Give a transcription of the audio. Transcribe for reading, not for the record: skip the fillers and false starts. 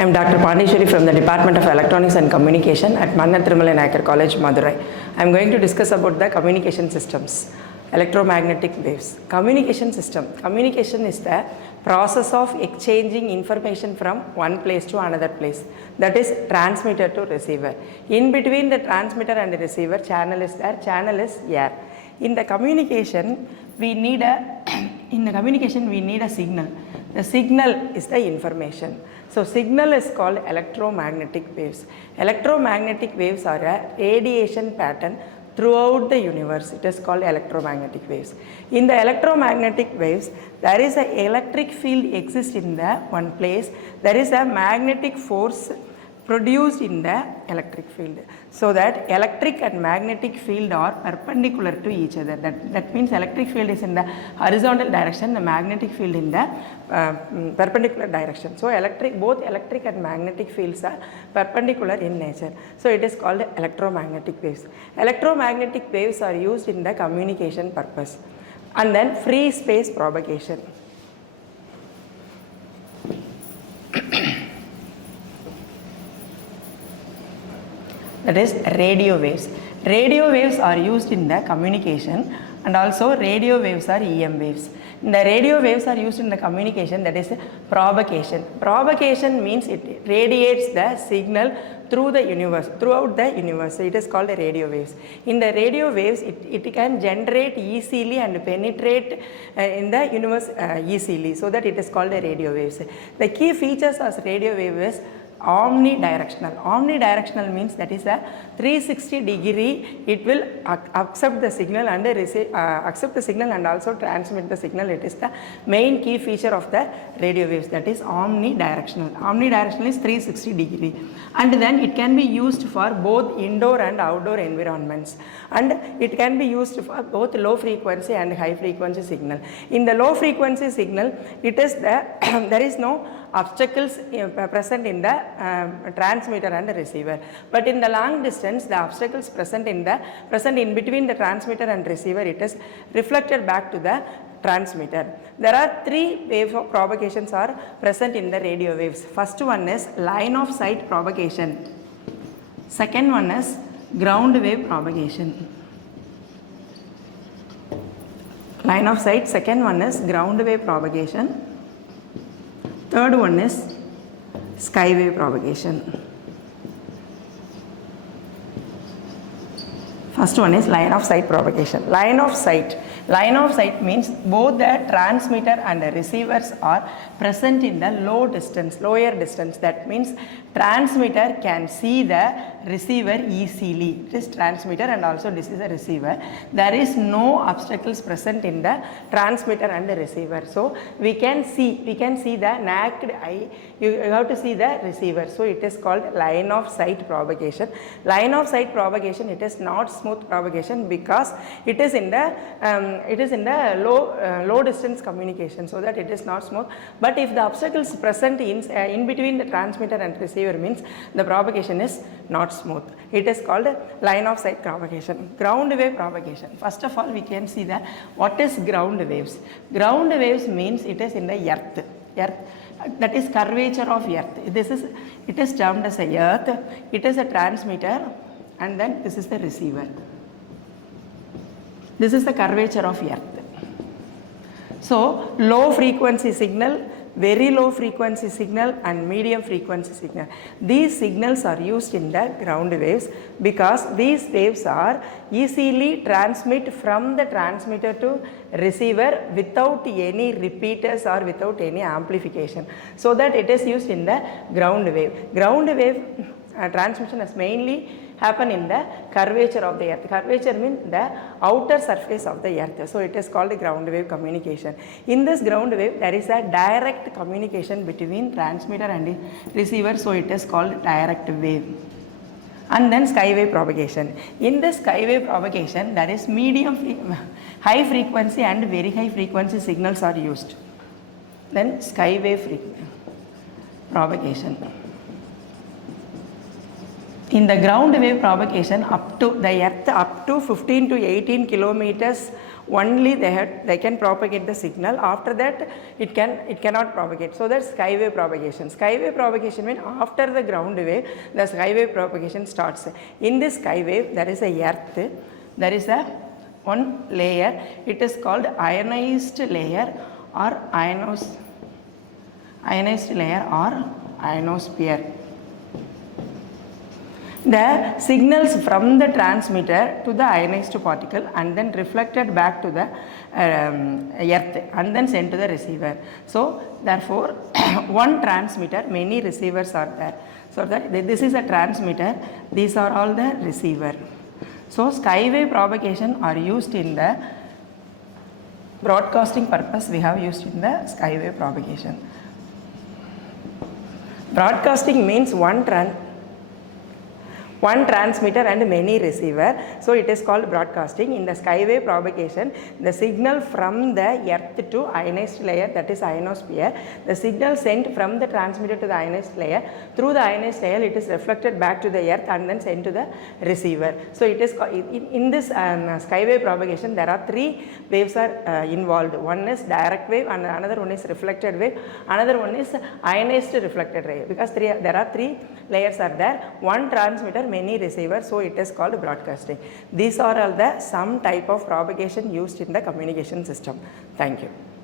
I am Dr. Pandeeswari from the Department of Electronics and Communication at Mannar College, Madurai. I am going to discuss about the communication systems, electromagnetic waves. Communication system. Communication is the process of exchanging information from one place to another place. That is transmitter to receiver. In between the transmitter and the receiver, channel is there. Channel is air. In the communication, we need a signal. The signal is the information. So signal is called electromagnetic waves. Electromagnetic waves are a radiation pattern throughout the universe. It is called electromagnetic waves. In the electromagnetic waves, there is an electric field exists in the one place. There is a magnetic force produced in the electric field, so that electric and magnetic field are perpendicular to each other. That means electric field is in the horizontal direction, the magnetic field in the perpendicular direction. So both electric and magnetic fields are perpendicular in nature. So it is called electromagnetic waves. Electromagnetic waves are used in the communication purpose. And then free space propagation. That is radio waves. Radio waves are used in the communication, and also radio waves are EM waves. The radio waves are used in the communication, that is propagation. Propagation means it radiates the signal throughout the universe. So it is called radio waves. In the radio waves, it can generate easily and penetrate in the universe easily, so that it is called radio waves. The key features of radio wave is omnidirectional. Omnidirectional means that is a 360 degree, it will accept the signal and accept the signal and also transmit the signal. It is the main key feature of the radio waves, that is omnidirectional. Omnidirectional is 360 degree, and then it can be used for both indoor and outdoor environments, and it can be used for both low frequency and high frequency signal. In the low frequency signal, it is there is no obstacles present in the transmitter and the receiver. But in the long distance, the obstacles present in between the transmitter and receiver, it is reflected back to the transmitter. There are three waves of propagations are present in the radio waves. First one is line of sight propagation. Second one is ground wave propagation. Line of sight, second one is ground wave propagation. Third one is skywave propagation. First one is line of sight propagation. Line of sight means both the transmitter and the receivers are present in the lower distance. That means transmitter can see the receiver easily. It is transmitter and also this is a receiver. There is no obstacles present in the transmitter and the receiver. So we can see the naked eye. You have to see the receiver. So it is called line of sight propagation. Line of sight propagation, it is not smooth propagation because it is in the low distance communication, so that it is not smooth. But if the obstacles present in between the transmitter and receiver means the propagation is not smooth. It is called line of sight propagation. Ground wave propagation. First of all, we can see that what is ground waves. Ground waves means it is in the earth. That is curvature of earth. It is termed as a earth. It is a transmitter, and then this is the receiver. This is the curvature of earth. So low frequency signal, very low frequency signal, and medium frequency signal. These signals are used in the ground waves because these waves are easily transmit from the transmitter to receiver without any repeaters or without any amplification. So that it is used in the ground wave. Ground wave transmission is mainly happen in the curvature of the earth. Curvature means the outer surface of the earth. So it is called ground wave communication. In this ground wave, there is a direct communication between transmitter and receiver. So it is called direct wave. And then skywave propagation. In this skywave propagation, there is high frequency and very high frequency signals are used. Then skywave propagation. In the ground wave propagation, up to the earth up to 15 to 18 kilometers only they can propagate the signal. After that it cannot propagate. So that's skywave propagation. Skywave propagation means after the ground wave the skywave propagation starts. In this skywave there is a earth, there is a one layer, it is called ionized layer or ionized layer or ionosphere. The signals from the transmitter to the ionized particle and then reflected back to the earth and then sent to the receiver. So therefore one transmitter, many receivers are there. So that this is a transmitter, these are all the receiver. So skywave propagation are used in the broadcasting purpose, we have used in the skywave propagation. Broadcasting means one transmitter and many receiver, so it is called broadcasting. In the skywave propagation, the signal from the earth to ionized layer, that is ionosphere, the signal sent from the transmitter to the ionized layer, through the ionized layer it is reflected back to the earth and then sent to the receiver. So it is in this skywave propagation there are three waves are involved. One is direct wave and another one is reflected wave, another one is ionized reflected wave, because there are three layers are there, one transmitter, many receivers, so it is called broadcasting. These are all the some type of propagation used in the communication system. Thank you.